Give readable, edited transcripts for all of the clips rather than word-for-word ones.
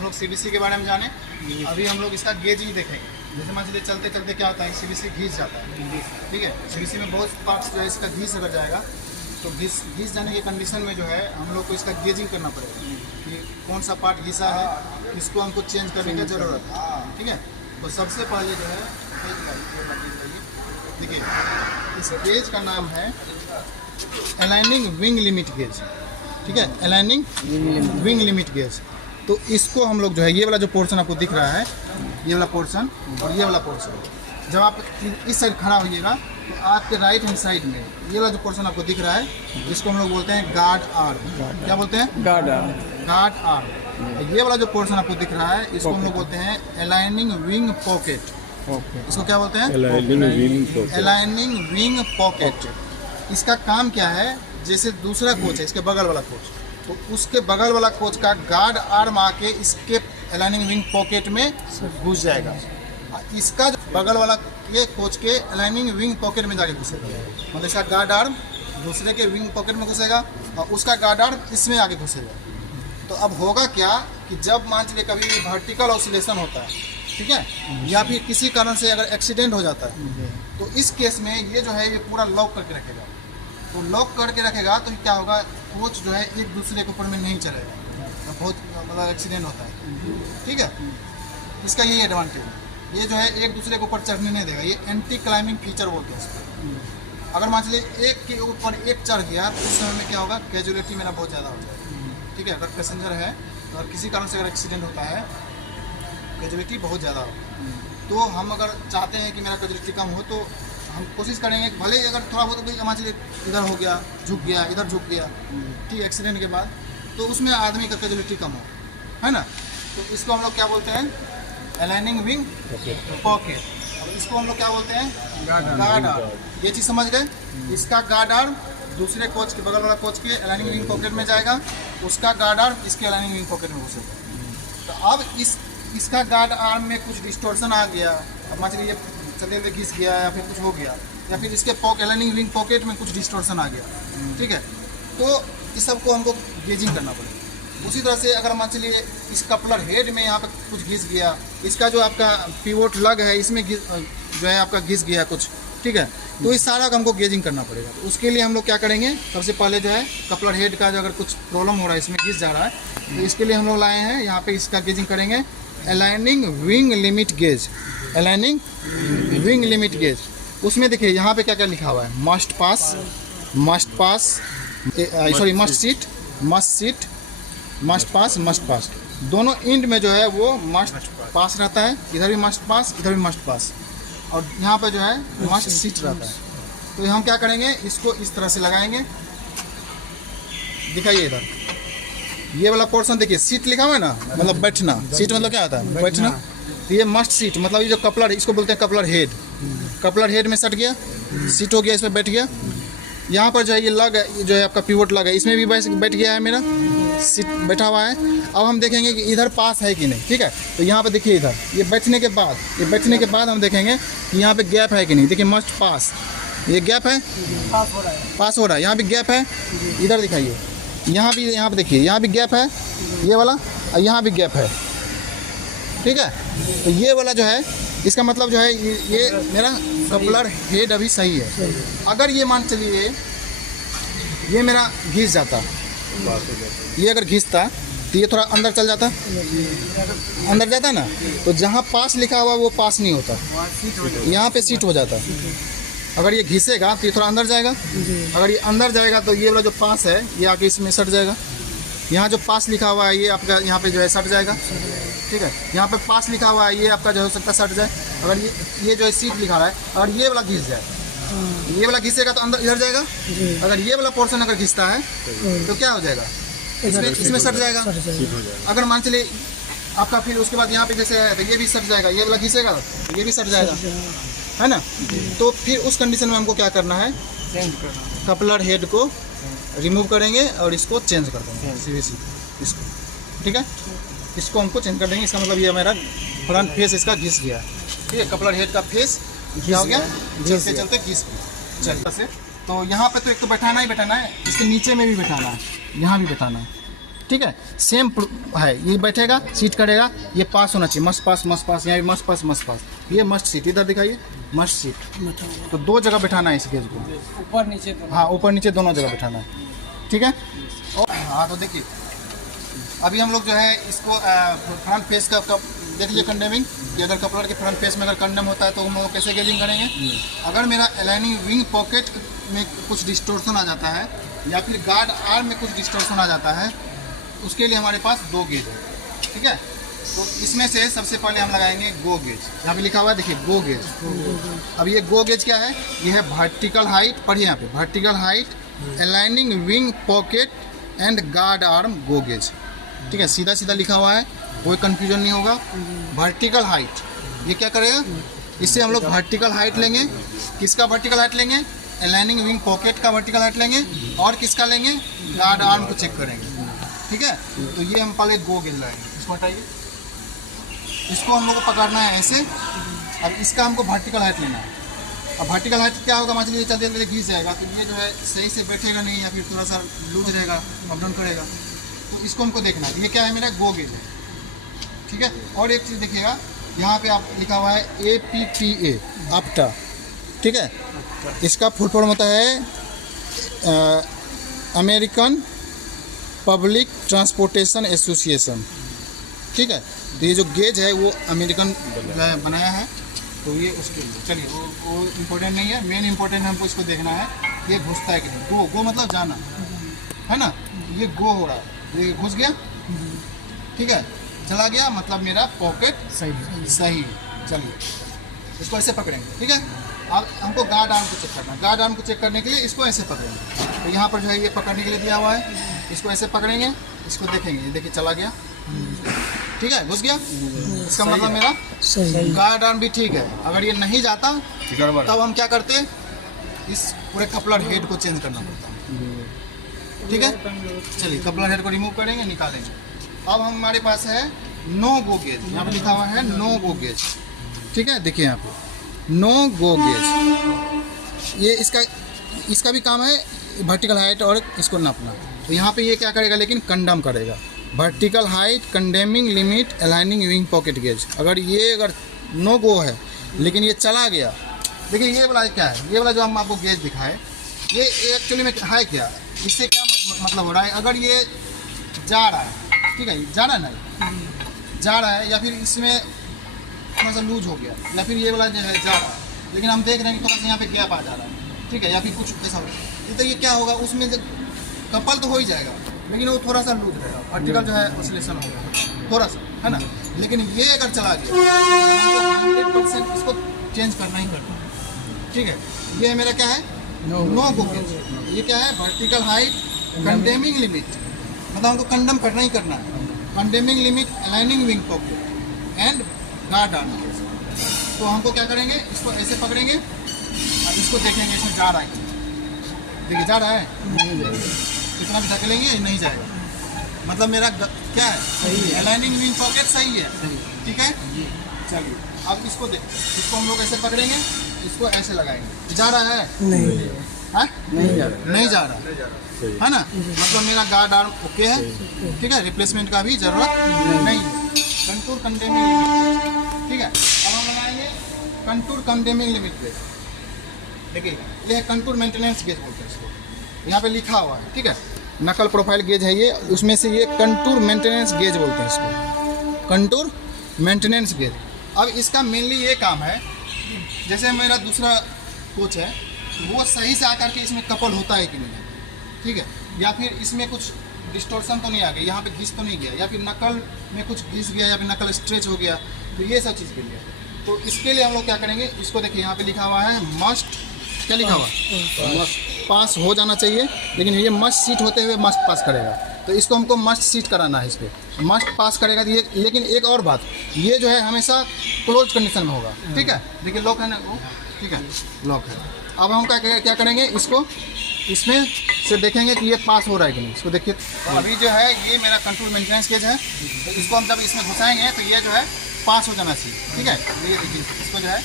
हम लोग सीबीसी के बारे में जाने। अभी हम लोग इसका गेज ही देखेंगे। जैसे मान लीजिए चलते चलते क्या होता है, सीबीसी घिस जाता है, ठीक है। सीबीसी में बहुत पार्ट्स जो है इसका घिस अगर जाएगा तो घिस जाने की कंडीशन में जो है हम लोग को इसका गेजिंग करना पड़ेगा कि कौन सा पार्ट घिसा है, इसको हमको चेंज करने की ज़रूरत है, ठीक है। तो सबसे पहले जो है देखिए, इस गेज का नाम है अलाइनिंग विंग लिमिट गेज, ठीक है, अलाइनिंग विंग लिमिट गेज। तो इसको हम लोग जो है, ये वाला जो पोर्शन आपको दिख रहा है, ये वाला पोर्शन और ये वाला पोर्शन, जब आप इस साइड खड़ा होइएगा तो आपके राइट हैंड साइड में ये वाला जो पोर्शन आपको दिख रहा है, जिसको हम लोग बोलते हैं गार्ड आर्म। क्या बोलते हैं? Guard arm. Guard arm. ये वाला जो पोर्शन आपको दिख रहा है, इसको हम लोग बोलते हैं अलाइनिंग विंग पॉकेट। इसको क्या बोलते हैं? Aligning wing pocket. इसका काम क्या है, जैसे दूसरा कोच है, इसके बगल वाला कोच, तो उसके बगल वाला कोच का गार्ड आर्म आके इसके अलाइनिंग विंग पॉकेट में घुस जाएगा। इसका जो बगल वाला ये कोच के अलाइनिंग विंग पॉकेट में जाके घुसेगा, मतलब इसका गार्ड आर्म दूसरे के विंग पॉकेट में घुसेगा और उसका गार्ड आर्म इसमें आके घुसेगा। तो अब होगा क्या कि जब मान लीजिए कभी वर्टिकल ऑसिलेशन होता है, ठीक है, या फिर किसी कारण से अगर एक्सीडेंट हो जाता है, तो इस केस में ये जो है ये पूरा लॉक करके रखेगा। तो लॉक करके रखेगा तो क्या होगा, कोच जो है एक दूसरे के ऊपर में नहीं चलेगा, तो बहुत मतलब एक्सीडेंट होता है, ठीक है। इसका यही एडवांटेज है, ये जो है एक दूसरे के ऊपर चढ़ने नहीं देगा। ये एंटी क्लाइंबिंग फीचर बोलते हैं इसको। अगर मान लीजिए एक के ऊपर एक चढ़ गया तो उस समय में क्या होगा, कैजुअलिटी मेरा बहुत ज़्यादा हो जाएगा, ठीक है। अगर पैसेंजर है और किसी कारण से अगर एक्सीडेंट होता है, कैजुअलिटी बहुत ज़्यादा हो, तो हम अगर चाहते हैं कि मेरा कैजुअलिटी कम हो, तो हम कोशिश करेंगे कि भले ही अगर थोड़ा बहुत मान लीजिए इधर हो गया, झुक गया, इधर झुक गया, ठीक, एक्सीडेंट के बाद, तो उसमें आदमी का कैजुअलिटी कम हो, है ना। तो इसको हम लोग क्या बोलते हैं, अलाइनिंग विंग पॉकेट। इसको हम लोग क्या बोलते हैं, गार्ड आर्म। ये चीज़ समझ गए। इसका गार्ड आर्म दूसरे कोच के बगल वाला कोच के अलाइनिंग विंग पॉकेट में जाएगा, उसका गार्ड आर्म इसके अलाइनिंग विंग पॉकेट में घुसेगा। तो अब इसका गार्ड आर्म में कुछ डिस्टॉर्शन आ गया, अब मान लीजिए चलते हुए घिस गया या फिर कुछ हो गया, या फिर इसके अलाइनिंग विंग पॉकेट में कुछ डिस्टॉर्शन आ गया, ठीक है, तो इस सबको हमको गेजिंग करना पड़ेगा। उसी तरह से अगर मान चलिए इस कपलर हेड में यहाँ पे कुछ घिस गया, इसका जो आपका पिवोट लग है इसमें जो है आपका घिस गया कुछ, ठीक है, तो इस सारा का हमको गेजिंग करना पड़ेगा। तो उसके लिए हम लोग क्या करेंगे, सबसे पहले जो है कपलर हेड का जो अगर कुछ प्रॉब्लम हो रहा है, इसमें घिस जा रहा है, तो इसके लिए हम लोग लाए हैं यहाँ पे इसका गेजिंग करेंगे, aligning wing limit gauge. Aligning wing limit gauge, उसमें देखिए यहाँ पे क्या क्या लिखा हुआ है, must pass, must seat, must pass. दोनों एंड में जो है वो मस्ट पास रहता है, इधर भी मस्ट पास, इधर भी मस्ट पास, और यहाँ पे जो है मस्ट सीट रहता है। तो हम क्या करेंगे, इसको इस तरह से लगाएंगे, दिखाइए इधर ये वाला पोर्शन देखिए, सीट लिखा हुआ है ना, मतलब बैठना, सीट मतलब क्या होता है, बैठना। तो ये मस्ट सीट मतलब ये जो कपलर, इसको बोलते हैं कपलर हेड। कपलर हेड में सट गया, सीट हो गया, इस पर बैठ गया। यहाँ पर जो है ये लग है, जो है आपका पिवोट लग है, इसमें भी बैठ गया है, मेरा सीट बैठा हुआ है। अब हम देखेंगे कि इधर पास है कि नहीं, ठीक है। तो यहाँ पे देखिए इधर ये बैठने के बाद हम देखेंगे कि यहाँ पे गैप है कि नहीं। देखिए मस्ट पास, ये गैप है, पास हो रहा है, यहाँ भी गैप है, इधर दिखाइए, यहाँ पे देखिए, यहाँ भी गैप है ये वाला, और यहाँ भी गैप है, ठीक है। तो ये वाला जो है, इसका मतलब जो है ये मेरा कपलर हेड अभी सही है। अगर ये मान चलिए ये मेरा घिस जाता, ये अगर घिसता तो ये थोड़ा अंदर चल जाता, अंदर जाता ना, तो जहाँ पास लिखा हुआ वो पास नहीं होता, यहाँ पे सीट हो जाता। अगर ये घिसेगा तो ये थोड़ा अंदर जाएगा, अगर ये अंदर जाएगा तो ये वाला जो पास है ये आके इसमें सट जाएगा। यहाँ जो पास लिखा हुआ है ये आपका यहाँ पे जो है सट जाएगा, ठीक है। यहाँ पे पास लिखा हुआ है ये आपका जो हो सकता है सट जाए। अगर ये जो है सीट लिखा रहा है, अगर ये वाला घिस जाए, ये वाला घिसेगा तो अंदर इधर जाएगा। अगर ये वाला पोर्शन अगर घिसता है तो क्या हो जाएगा, इसमें सट जाएगा। अगर मान चलिए आपका फिर उसके बाद यहाँ पे जैसे है तो ये भी सट जाएगा, ये वाला घिसेगा तो ये भी सट जाएगा, है ना। तो फिर उस कंडीशन में हमको क्या करना है, कपलर हेड को रिमूव करेंगे और इसको चेंज कर देंगे, सीवीसी इसको, ठीक है। इसको हमको चेंज कर देंगे। इसका मतलब ये मेरा फ्रंट फेस इसका घिस गया, ठीक है। कपलर हेड का फेस क्या हो गया, चलते चलते घिस गया। चलिए, तो यहाँ पे तो एक तो बैठाना ही बैठाना है, इसके नीचे में भी बैठाना है, यहाँ भी बैठाना है, ठीक है, सेम है, ये बैठेगा सीट करेगा, ये पास होना चाहिए, मस्ट पास, यहाँ मस्ट पास, ये मस्ट सीट, इधर दिखाइए मस्ट सीट। तो 2 जगह बैठाना है इस गेज को, ऊपर नीचे दोनों। हाँ ऊपर नीचे दोनों जगह बैठाना है, ठीक है। और हाँ तो देखिए अभी हम लोग जो है इसको फ्रंट फेस का देख लीजिए कंडेमिंग, कि अगर कपलर के फ्रंट फेस में अगर कंडेम होता है तो हम लोग कैसे गेजिंग करेंगे। अगर मेरा अलाइनिंग विंग पॉकेट में कुछ डिस्टोर्शन आ जाता है या फिर गार्ड आर्म में कुछ डिस्टोर्शन आ जाता है, उसके लिए हमारे पास 2 गेज है, ठीक है। तो इसमें से सबसे पहले हम लगाएंगे गो गेज, यहाँ पे लिखा हुआ है देखिए गो गेज। अब ये गो गेज क्या है, ये है वर्टिकल हाइट, पढ़िए यहाँ पे vertical height aligning wing pocket and guard arm go gauge, ठीक है, सीधा सीधा लिखा हुआ है, कोई कंफ्यूजन नहीं होगा। वर्टिकल हाइट ये क्या करेगा, इससे हम लोग वर्टिकल हाइट लेंगे, किसका वर्टिकल हाइट लेंगे, अलाइनिंग विंग पॉकेट का वर्टिकल हाइट लेंगे, और किसका लेंगे, गार्ड आर्म को चेक करेंगे, ठीक है। तो ये हम पहले गो गेज लाएंगे, इसको हटाइए, इसको हम लोग को पकड़ना है ऐसे। अब इसका हमको वर्टिकल हाइट लेना है। अब वर्टिकल हाइट क्या होगा, मछली चलते चलते घिस जाएगा, तो ये जो है सही से बैठेगा नहीं या फिर थोड़ा सा लूज रहेगा, अप डाउन करेगा, तो इसको हमको देखना है। ये क्या है, मेरा गो गेज है, ठीक है। और एक चीज़ देखिएगा, यहाँ पे आप लिखा हुआ है APTA APTA, ठीक है, इसका फुल फॉर्म होता है अमेरिकन पब्लिक ट्रांसपोर्टेशन एसोसिएशन, ठीक है। तो ये जो गेज है वो अमेरिकन बनाया है, तो ये उसके लिए चलिए वो इम्पोर्टेंट नहीं है, मेन इम्पोर्टेंट हमको इसको देखना है ये घुसता है कि नहीं। गो मतलब जाना है ना, ये गो हो रहा है, ये घुस गया, ठीक है, चला गया, मतलब मेरा पॉकेट सही। चलिए इसको ऐसे पकड़ेंगे, ठीक है। अब हमको गार्ड आर्म को चेक करना है, गार्ड आर्म को चेक करने के लिए इसको ऐसे पकड़ेंगे। तो यहाँ पर जो है ये पकड़ने के लिए दिया हुआ है, इसको ऐसे पकड़ेंगे, इसको देखेंगे, ये देखिए चला गया, ठीक है, घुस गया, इसका मतलब मेरा गार्ड आर्म भी ठीक है। अगर ये नहीं जाता तब हम क्या करते, इस पूरे कपलर हेड को चेंज करना पड़ता, ठीक है। चलिए कपलर हेड को रिमूव करेंगे, निकालेंगे। अब हमारे पास है नो गो गेज, यहाँ पे लिखा हुआ है नो गो गेज, ठीक है, देखिए यहाँ पे नो गो गेज। ये इसका भी काम है वर्टिकल हाइट और इसको नापना। तो यहाँ पे ये क्या करेगा, लेकिन कंडम करेगा, vertical height condemning limit aligning wing pocket gauge. अगर नो गो है लेकिन ये चला गया, देखिए ये वाला क्या है, ये वाला जो हम आपको गेज दिखाए, ये एक्चुअली में है क्या, इससे क्या मतलब हो रहा है, अगर ये जा रहा है, ठीक है, जा रहा है ना, जा रहा है, या फिर इसमें थोड़ा सा लूज हो गया, या फिर ये वाला जो है जा रहा है, लेकिन हम देख रहे हैं कि थोड़ा सा यहाँ पे गैप आ जा रहा है, ठीक है, या फिर कुछ ऐसा हो रहा है, तो ये क्या होगा, उसमें कपल तो हो ही जाएगा, लेकिन वो थोड़ा सा लूज रहेगा, वर्टिकल जो है ऑसिलेशन होगा थोड़ा सा, है ना। लेकिन ये अगर चला गया तो 100% इसको चेंज करना ही करना है, ठीक है। ये मेरा क्या है, नो गो गेज। ये क्या है, वर्टिकल हाइट कंडेमिंग लिमिट, मतलब हमको कंडम करना ही करना है, condemning limit aligning wing pocket and guard arm. तो हमको क्या करेंगे, इसको ऐसे पकड़ेंगे और इसको देखेंगे इसमें जा रहा है, देखिए जा रहा है, कितना भी धकेलेंगे नहीं जाएगा, मतलब मेरा क्या है, सही है, अलाइनिंग विंग पॉकेट सही है, ठीक है। चलिए अब इसको इसको हम लोग ऐसे पकड़ेंगे, इसको ऐसे लगाएंगे, जा रहा है, नहीं जा रहा है ना, मतलब मेरा गार्ड आर्म ओके है, ठीक है, रिप्लेसमेंट का भी जरूरत नहीं है। कंटूर कंडेमिंग लिमिट, ठीक है। अब हम लगाएंगे कंटूर कंडेमिंग लिमिट गेज, देखिए ये है कंटूर मेंटेनेंस गेज बोलते हैं इसको, यहाँ पे लिखा हुआ है, ठीक है, नकल प्रोफाइल गेज है ये, उसमें से ये कंटूर मेंटेनेंस गेज बोलते हैं इसको, कंटूर मेंटेनेंस गेज। अब इसका मेनली ये काम है कि जैसे मेरा दूसरा कोच है, वो सही से आकर के इसमें कपल होता है कि नहीं, ठीक है, या फिर इसमें कुछ डिस्टोर्शन तो नहीं आ गया, यहाँ पे घिस तो नहीं गया, या फिर नकल में कुछ घिस गया, या फिर नकल स्ट्रेच हो गया, तो ये सब चीज़ के लिए। तो इसके लिए हम लोग क्या करेंगे, इसको देखिए यहाँ पे लिखा हुआ है मस्ट, क्या लिखा हुआ है, मस्ट पास हो जाना चाहिए, लेकिन ये मस्ट सीट होते हुए मस्ट पास करेगा, तो इसको हमको मस्ट सीट कराना है, इस पर मस्ट पास करेगा। तो ये, लेकिन एक और बात, ये जो है हमेशा क्लोज कंडीशन में होगा, ठीक है, देखिए लॉक है ना वो, ठीक है, लॉक है। अब हम क्या करेंगे, इसको इसमें से देखेंगे कि ये पास हो रहा है कि नहीं, इसको देखिए। तो अभी जो है ये मेरा कंट्रोल मेंटेनेंस गेज है, तो इसको हम जब इसमें घुसाएंगे तो ये जो है पास हो जाना चाहिए, ठीक है। ये देखिए इसको जो है,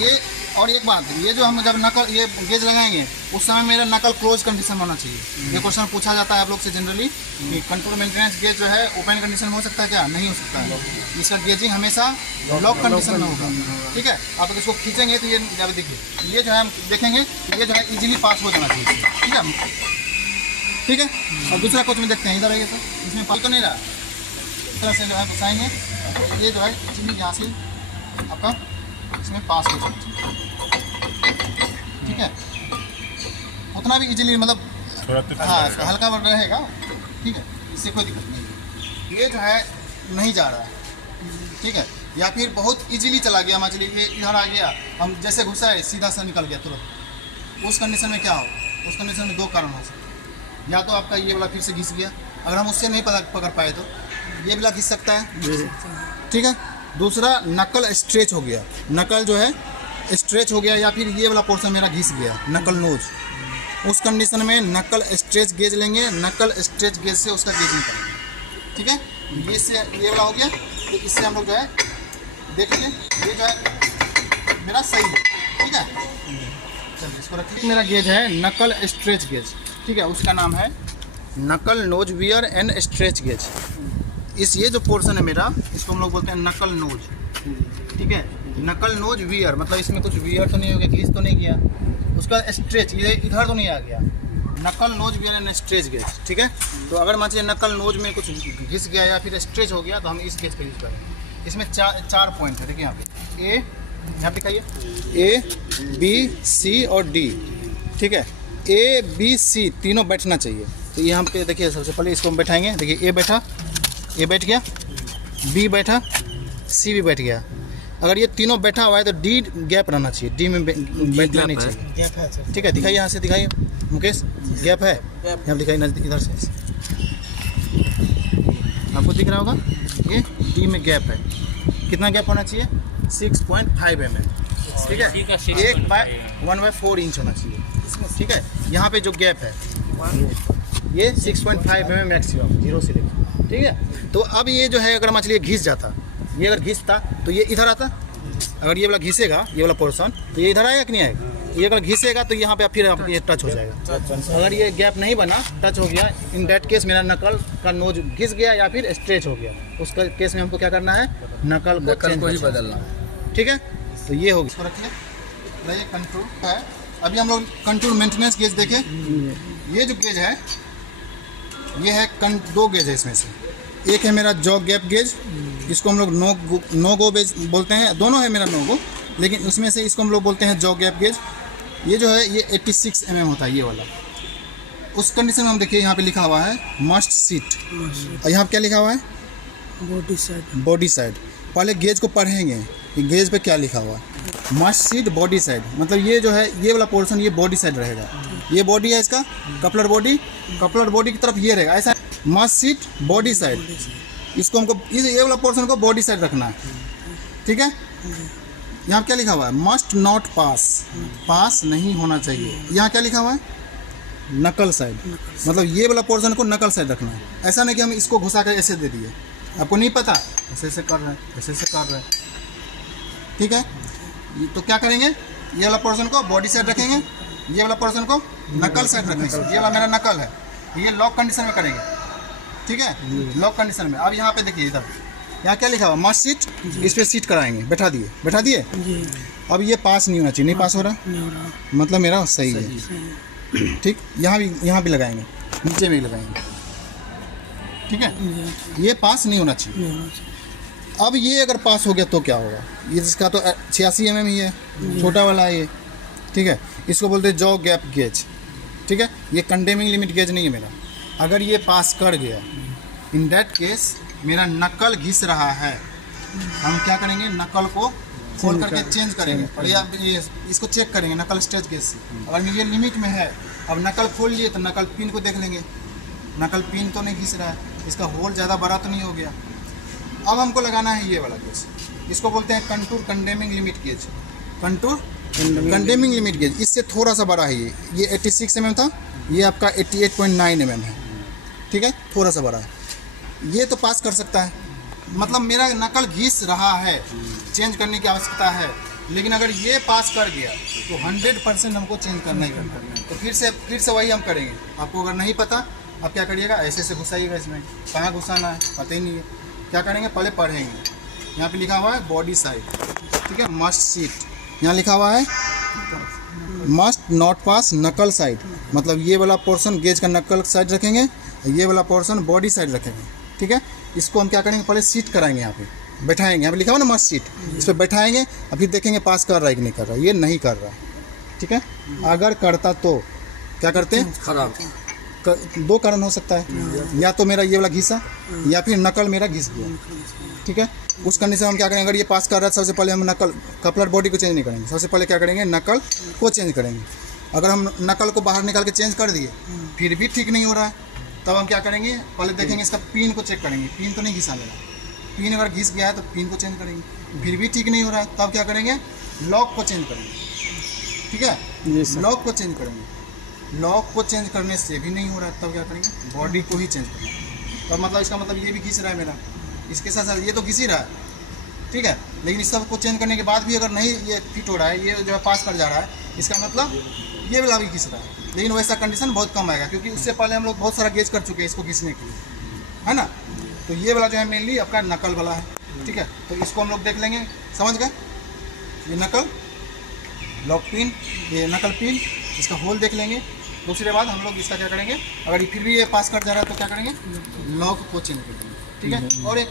ये और एक बात, ये जो हम जब नकल ये गेज लगाएंगे उस समय मेरा नकल क्लोज कंडीशन होना चाहिए। ये क्वेश्चन पूछा जाता है आप लोग से जनरली कि कंट्रोल मेंटेनेंस गेज जो है ओपन कंडीशन में हो सकता है क्या? नहीं हो सकता है। इसका गेजिंग हमेशा लॉक कंडीशन में होगा। ठीक है, आप अगर इसको खींचेंगे तो ये देखिए, ये जो है हम देखेंगे ये जो है इजीली पास हो जाना चाहिए। ठीक है, ठीक है। और दूसरा क्वेश्चन में देखते हैं, इधर आइए सर, इसमें पास तो नहीं रहा, इस तरह से जो है घुसाएंगे, ये जो है इजीली यहाँ से आपका इसमें पास हो जाना चाहिए। ठीक है, उतना भी इजीली मतलब हाँ हल्का रहेगा। ठीक है, इससे कोई दिक्कत नहीं। ये जो है नहीं जा रहा है। ठीक है, या फिर बहुत इजीली चला गया, मान लीजिए ये इधर आ गया, हम जैसे घुसाए सीधा सा निकल गया तुरंत। उस कंडीशन में क्या हो? उस कंडीशन में दो कारण हो सकते हैं। या तो आपका ये वाला फिर से घिस गया, अगर हम उससे नहीं पकड़ पाए तो ये वाला घिस सकता है। ठीक है, दूसरा नकल स्ट्रेच हो गया, नकल जो है स्ट्रेच हो गया, या फिर ये वाला पोर्शन मेरा घिस गया, नकल नोज। उस कंडीशन में नकल स्ट्रेच गेज लेंगे, नकल स्ट्रेच गेज से उसका गेजिंग करेंगे। ठीक है, ये से ये वाला हो गया, तो इससे हम लोग जो है देखिए ये जो है मेरा सही है। ठीक है, चलिए इसको रखिए। मेरा गेज है नकल स्ट्रेच गेज। ठीक है, उसका नाम है knuckle nose wear and stretch gauge. इस ये जो पोर्शन है मेरा, इसको हम लोग बोलते हैं नकल नोज। ठीक है, नकल नोज वियर मतलब इसमें कुछ वियर तो नहीं हो गया, ग्लीस तो नहीं किया, उसका स्ट्रेच ये इधर तो नहीं आ गया, knuckle nose wear and stretch gauge. ठीक है, तो अगर मान लीजिए नकल नोज में कुछ घिस गया या फिर स्ट्रेच हो गया तो हम इस गेज का यूज़ करेंगे। इसमें चार पॉइंट है, देखिए यहाँ पे ए, यहाँ पे दिखाइए A B C और D। ठीक है, A B C तीनों बैठना चाहिए। तो यहाँ पे देखिए सबसे पहले इसको हम बैठाएंगे। देखिए A बैठा, A बैठ गया, B बैठा, C भी बैठ गया। अगर ये तीनों बैठा हुआ है तो D गैप रहना चाहिए, D में बैठना नहीं चाहिए। गैप है। ठीक है, दिखाइए यहाँ से, दिखाइए मुकेश, गैप है, यहाँ दिखाइए नजदीक इधर से, आपको दिख रहा होगा ये D में गैप है। कितना गैप होना चाहिए? 6.5 mm। ठीक है, 1/4 इंच होना चाहिए। ठीक है, यहाँ पे जो गैप है ये 6.5 mm मैक्सिमम, 0 से लेकर। ठीक है, तो अब ये जो है अगर मछली घिस जाता, ये अगर घिसता तो ये इधर आता, अगर ये वाला घिसेगा ये वाला पोर्शन तो ये इधर आएगा कि नहीं आएगा? ये अगर घिसेगा तो यहाँ पे फिर ये टच हो जाएगा। अगर ये गैप नहीं बना, टच हो गया, इन दैट केस मेरा नकल का नोज घिस गया या फिर स्ट्रेच हो गया, उस केस में हमको क्या करना है? नकल को ही बदलना है। ठीक है, तो ये होगी, इसको रखिए। ये कंट्रोल है। अभी हम लोग कंट्रोल मेंटेनेंस गेज देखें। ये जो गेज है ये है दो गेज है इसमें से। एक है मेरा जॉ गैप गेज, इसको हम लोग नो गो गेज बोलते हैं, दोनों है मेरा नो गो, लेकिन उसमें से इसको हम लोग बोलते हैं जॉ गैप गेज। ये जो है ये 86 mm होता है ये वाला। उस कंडीशन में हम देखिए यहाँ पे लिखा हुआ है मस्ट सीट, और यहाँ पे क्या लिखा हुआ है? Body side. Body side. पहले गेज को पढ़ेंगे कि गेज पे क्या लिखा हुआ है। मस्ट सीट बॉडी साइड मतलब ये जो है ये वाला पोर्शन ये बॉडी साइड रहेगा। ये बॉडी है इसका, कपलर बॉडी की तरफ ये रहेगा, ऐसा मस्ट सीट बॉडी साइड। इसको हमको ये वाला पोर्शन को बॉडी साइड रखना है। ठीक है, यहाँ क्या लिखा हुआ है? मस्ट नॉट पास, पास नहीं होना चाहिए। यहाँ क्या लिखा हुआ है? नकल साइड, मतलब ये वाला पोर्शन को नकल साइड रखना है। ऐसा नहीं कि हम इसको घुसा कर ऐसे दे दिए, आपको नहीं पता, ऐसे ऐसे कर रहे हैं, ऐसे ऐसे कर रहे हैं। ठीक है, तो क्या करेंगे? ये वाला पोर्शन को बॉडी साइड रखेंगे, ये वाला पोर्शन को नकल साइड रखेंगे। ये वाला मेरा नकल है, ये लॉक कंडीशन में करेंगे। ठीक है, लॉक कंडीशन में। अब यहाँ पे देखिए इधर यहाँ क्या लिखा हुआ? मस्ट सीट, इस पर सीट कराएंगे, बैठा दिए। अब ये पास नहीं होना चाहिए, नहीं पास हो रहा, मतलब मेरा सही है। ठीक, यहाँ भी लगाएंगे, नीचे में भी लगाएंगे। ठीक है, ये पास नहीं होना चाहिए। अब ये अगर पास हो गया तो क्या होगा? ये इसका तो 86 mm ही है, छोटा वाला है ये। ठीक है, इसको बोलते हैं जॉ गैप गेज। ठीक है, ये कंडेमिंग लिमिट गेज नहीं है मेरा। अगर ये पास कर गया, इन दैट केस मेरा नकल घिस रहा है, हम क्या करेंगे? नकल को खोल करके चेंज करेंगे, और ये इसको चेक करेंगे नकल स्ट्रेच गेज से। अगर ये लिमिट में है, अब नकल खोल लिए तो नकल पिन को देख लेंगे, नकल पिन तो नहीं घिस रहा है, इसका होल ज़्यादा बड़ा तो नहीं हो गया। अब हमको लगाना है ये वाला गेज, इसको बोलते हैं contour condemning limit gauge. Contour condemning limit gauge, इससे थोड़ा सा बड़ा है ये 86 mm था, ये आपका 88.9 mm है। ठीक है, थोड़ा सा बड़ा है। ये तो पास कर सकता है, मतलब मेरा नकल घिस रहा है, चेंज करने की आवश्यकता है, लेकिन अगर ये पास कर गया तो 100% हमको चेंज करना ही करना है। तो फिर से वही हम करेंगे। आपको अगर नहीं पता आप क्या करिएगा, ऐसे से घुसाइएगा इसमें, कहाँ घुसाना है पता ही नहीं है। क्या करेंगे, पहले पढ़ेंगे। यहाँ पे लिखा हुआ है बॉडी साइड, ठीक है, मस्ट सीट। यहाँ लिखा हुआ है मस्ट नॉट पास नकल साइड, मतलब ये वाला पोर्शन गेज का नकल साइड रखेंगे, ये वाला पोर्शन बॉडी साइड रखेंगे, ठीक है। इसको हम क्या करेंगे, पहले सीट कराएंगे, यहाँ पे बैठाएंगे। यहाँ पे लिखा हुआ ना मस्ट सीट, इस पर बैठाएंगे, और फिर देखेंगे पास कर रहा है कि नहीं कर रहा है। ये नहीं कर रहा है, ठीक है। अगर करता तो क्या करते हैं, खराब। दो कारण हो सकता है, या तो मेरा ये वाला घिसा या फिर नकल मेरा घिस गया, ठीक है। उस कंडीशन में हम क्या करेंगे, अगर ये पास कर रहा है सबसे पहले हम नकल कपलर बॉडी को चेंज नहीं करेंगे, सबसे पहले क्या करेंगे, नकल को चेंज करेंगे। अगर हम नकल को बाहर निकाल के चेंज कर दिए फिर भी ठीक नहीं हो रहा है, तब हम क्या करेंगे, पहले देखेंगे इसका पिन को चेक करेंगे, पिन तो नहीं घिसा मेरा। पिन अगर घिस गया है तो पिन को चेंज करेंगे, फिर भी ठीक नहीं हो रहा है, तब क्या करेंगे, लॉक को चेंज करेंगे, ठीक है। लॉक को चेंज करेंगे, लॉक को चेंज करने से भी नहीं हो रहा है, तब क्या करेंगे, बॉडी को ही चेंज करेंगे। तो मतलब इसका मतलब ये भी घिस रहा है मेरा, इसके साथ साथ ये तो घिस ही रहा है, ठीक है। लेकिन इस सब को चेंज करने के बाद भी अगर नहीं ये फिट हो रहा है, ये जो है पास कर जा रहा है, इसका मतलब ये वाला भी घिस रहा है। लेकिन वैसा कंडीशन बहुत कम आएगा, क्योंकि उससे पहले हम लोग बहुत सारा गेज कर चुके हैं इसको घिसने के लिए, है ना। तो ये वाला जो है मेनली आपका नकल वाला है, ठीक है। तो इसको हम लोग देख लेंगे, समझ गए। ये नकल लॉक पिन, ये नकल पिन, इसका होल देख लेंगे। दूसरे बाद हम लोग इसका क्या करेंगे, अगर फिर भी ये पास कर जा रहा है तो क्या करेंगे, लॉक को चेंज करेंगे, ठीक है। और एक